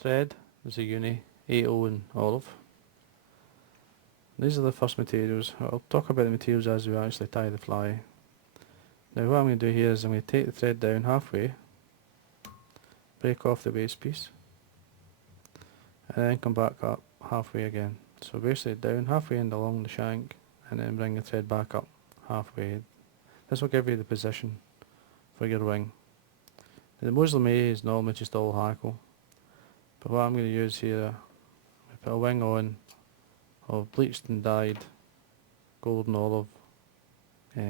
thread is a uni, 8O and olive. These are the first materials. I'll talk about the materials as we actually tie the fly. Now what I'm going to do here is I'm going to take the thread down halfway, break off the waste piece, and then come back up halfway again. So basically down halfway and along the shank, and then bring the thread back up halfway. This will give you the position for your wing. Now the Mosely is normally just all hackle, but what I'm going to use here, I put a wing on of bleached and dyed golden olive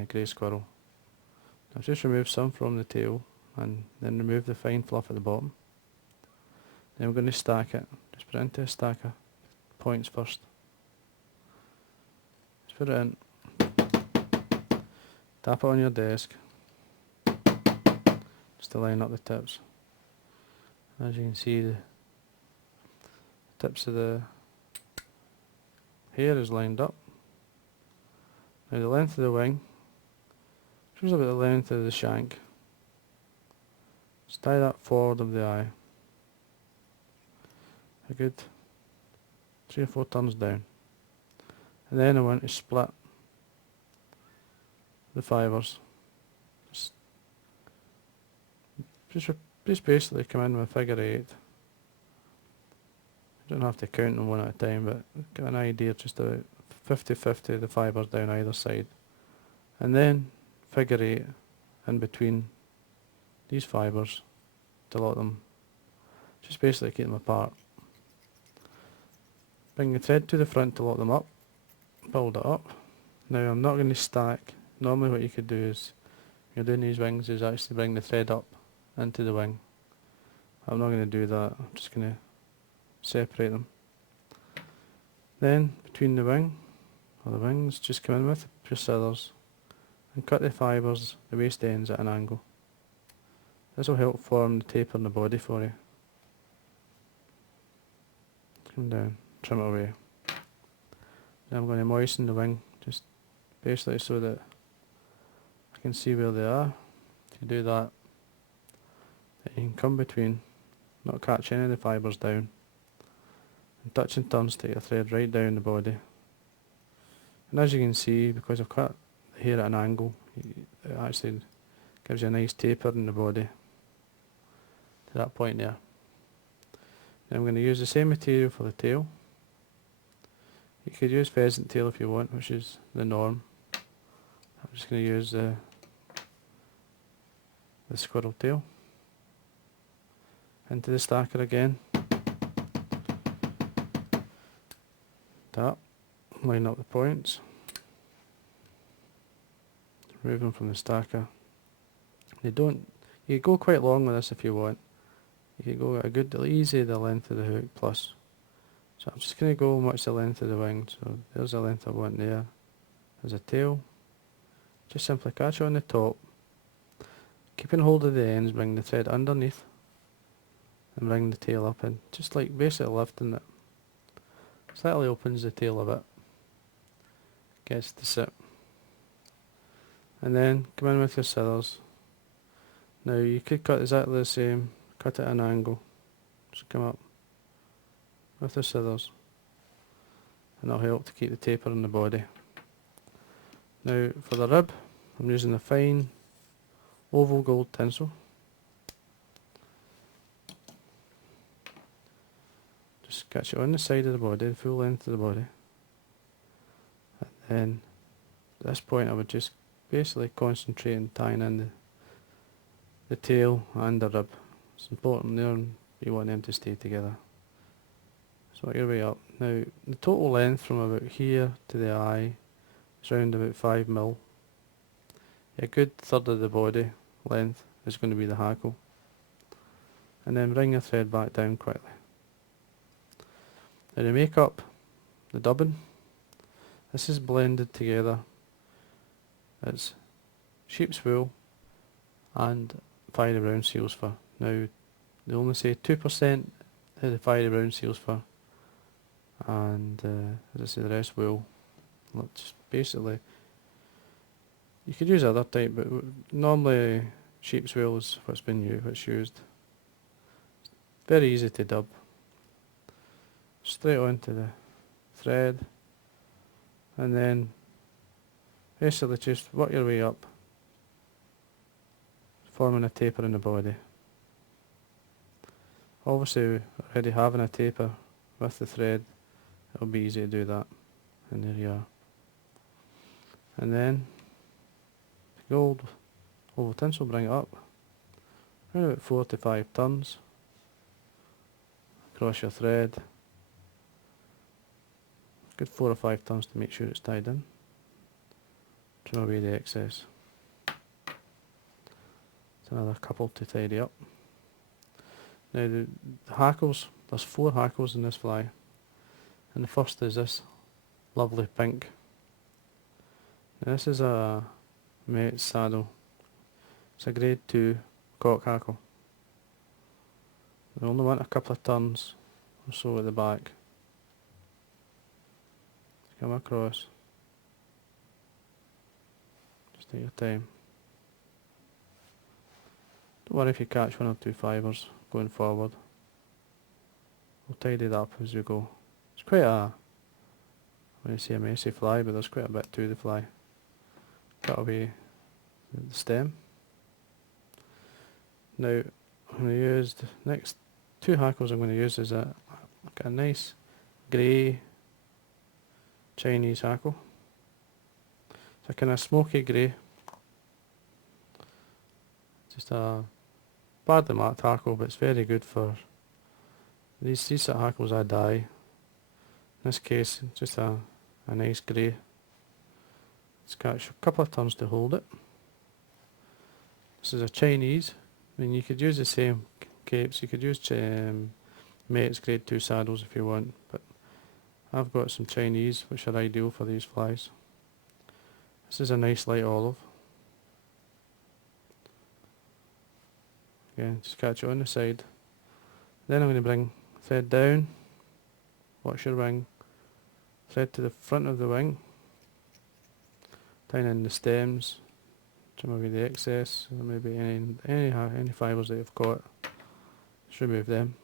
grey squirrel. I've just removed some from the tail and then remove the fine fluff at the bottom. Then we're going to stack it. Just put it into a stack of points first. Just put it in. Tap it on your desk just to line up the tips. As you can see, the tips of the hair is lined up. Now the length of the wing shows about the length of the shank. Just tie that forward of the eye. A good 3 or 4 turns down. And then I want to split the fibres. Just basically come in with a figure 8. You don't have to count them one at a time, but get an idea just about 50-50 the fibres down either side. And then figure 8 in between these fibres to lock them, just basically keep them apart. Bring the thread to the front to lock them up, build it up. Now I'm not going to stack. Normally what you could do is, when you're doing these wings, is actually bring the thread up into the wing. I'm not going to do that, I'm just going to separate them. Then between the wing, or the wings, just come in with your scissors and cut the fibres, the waste ends at an angle. This will help form the taper in the body for you. Come down, trim it away. Now I'm going to moisten the wing, just basically so that I can see where they are. If you do that, then you can come between, not catch any of the fibres down, and touch and turns take your thread right down the body. And as you can see, because I've cut the hair at an angle, it actually gives you a nice taper in the body to that point there. Now I'm going to use the same material for the tail. You could use pheasant tail if you want, which is the norm. I'm just going to use the squirrel tail. Into the stacker again. Tap, line up the points. Remove them from the stacker. You can go quite long with this if you want. You can go a good, easy the length of the hook plus. So I'm just going to go much the length of the wing. So there's the length I want there. There's a tail. Just simply catch it on the top. Keeping hold of the ends, bring the thread underneath. And bring the tail up in. Just like basically lifting it. Slightly opens the tail a bit. Gets to sit. And then come in with your scissors. Now you could cut exactly the same. Cut it at an angle. Just come up with the scissors. And that'll help to keep the taper in the body. Now for the rib, I'm using a fine oval gold tinsel. Just catch it on the side of the body, the full length of the body. And then at this point I would just basically concentrate on tying in the tail and the rib. It's important there, and you want them to stay together. So work your way up. Now the total length from about here to the eye is around about 5mm. A good third of the body length is going to be the hackle. And then bring your thread back down quickly. Now to make up the dubbing, this is blended together. It's sheep's wool and fiery brown seal's fur. Now they only say 2% of the fiery brown seal's fur, and as I say, the rest wool. Just basically, you could use other type, but normally sheep's wool is what's used. Very easy to dub. straight onto the thread, and then basically just work your way up, forming a taper in the body. Obviously already having a taper with the thread, it'll be easy to do that, and there you are. And then the gold oval tinsel, bring it up around about 4 to 5 turns across your thread. Good 4 or 5 turns to make sure it's tied in. Trim away the excess. It's another couple to tidy up. Now the hackles, there's 4 hackles in this fly, and the first is this lovely pink. Now this is a mate's saddle. It's a grade 2 cock hackle. We only want a couple of turns or so at the back. Come across. Just take your time. Don't worry if you catch 1 or 2 fibres going forward. We'll tidy that up as we go. It's quite a, I wouldn't say a messy fly, but there's quite a bit to the fly. Cut away the stem. Now I'm going to use the next 2 hackles I'm going to use is a nice grey Chinese hackle. It's a kind of smoky grey. Just a badly marked hackle, but it's very good for these sort of hackles I dye. In this case, just a nice grey. It's got a couple of turns to hold it. This is a Chinese. I mean, you could use the same capes. You could use Mate's grade 2 saddles if you want, but I've got some Chinese which are ideal for these flies. This is a nice light olive. Again, just catch it on the side. Then I'm going to bring thread down, watch your wing, thread to the front of the wing, tying in the stems, trim away the excess, or maybe any fibres that you've got, just remove them.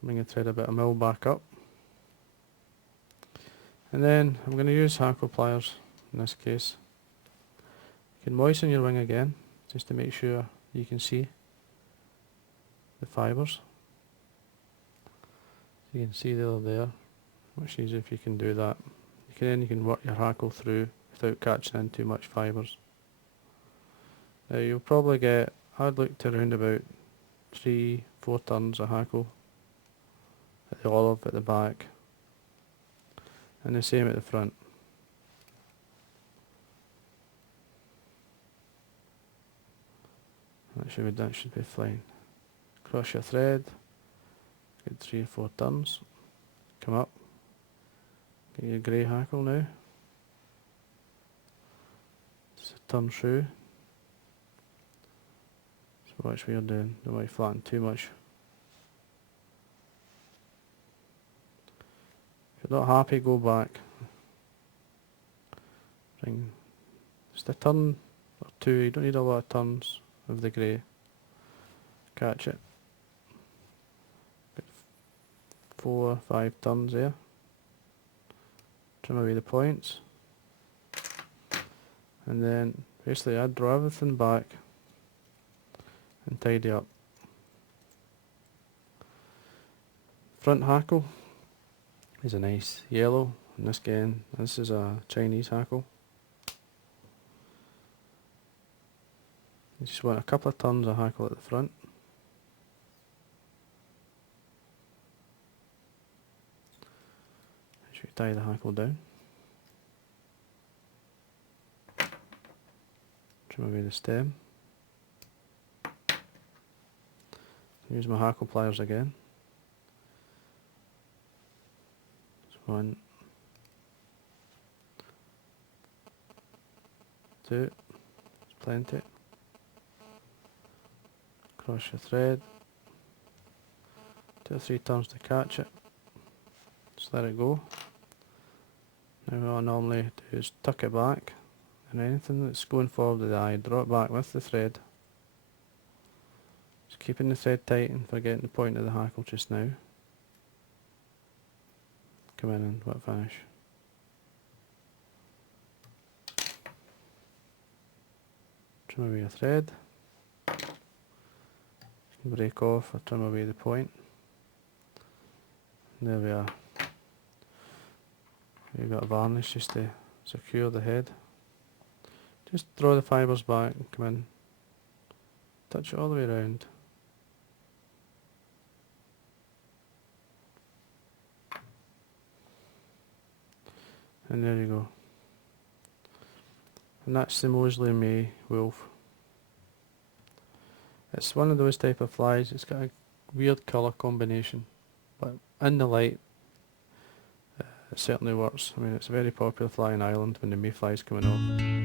Bring the thread a bit of mill back up. And then I'm going to use hackle pliers in this case. You can moisten your wing again, just to make sure you can see the fibres. You can see they're there. Much easier if you can do that. You can work your hackle through without catching in too much fibres. Now you'll probably get, I'd look to around about 3-4 turns of hackle at the olive at the back, and the same at the front. That should be fine. Cross your thread, get 3 or 4 turns, come up, get your grey hackle now, just turn through, so watch what you're doing, don't want to flatten too much. If you're not happy, go back, bring just a turn or 2, you don't need a lot of turns of the grey, catch it, 4 or 5 turns there, trim away the points, and then basically I draw everything back and tidy up. Front hackle is a nice yellow, and this is a Chinese hackle. You just want a couple of turns of hackle at the front. Make sure you tie the hackle down. Trim away the stem. Use my hackle pliers again. Just 1, 2, that's plenty. Cross your thread, 2 or 3 turns to catch it, just let it go. Now what I normally do is tuck it back, and anything that's going forward with the eye, draw it back with the thread. Just keeping the thread tight and forgetting the point of the hackle just now. Come in and whip finish. Trim away a thread. Break off or trim away the point. There we are. We've got a varnish just to secure the head. Just draw the fibres back and come in. Touch it all the way around. And there you go. And that's the Mosely May Wulff. It's one of those type of flies, it's got a weird colour combination, but in the light it certainly works. I mean, it's a very popular fly in Ireland when the mayfly's coming off.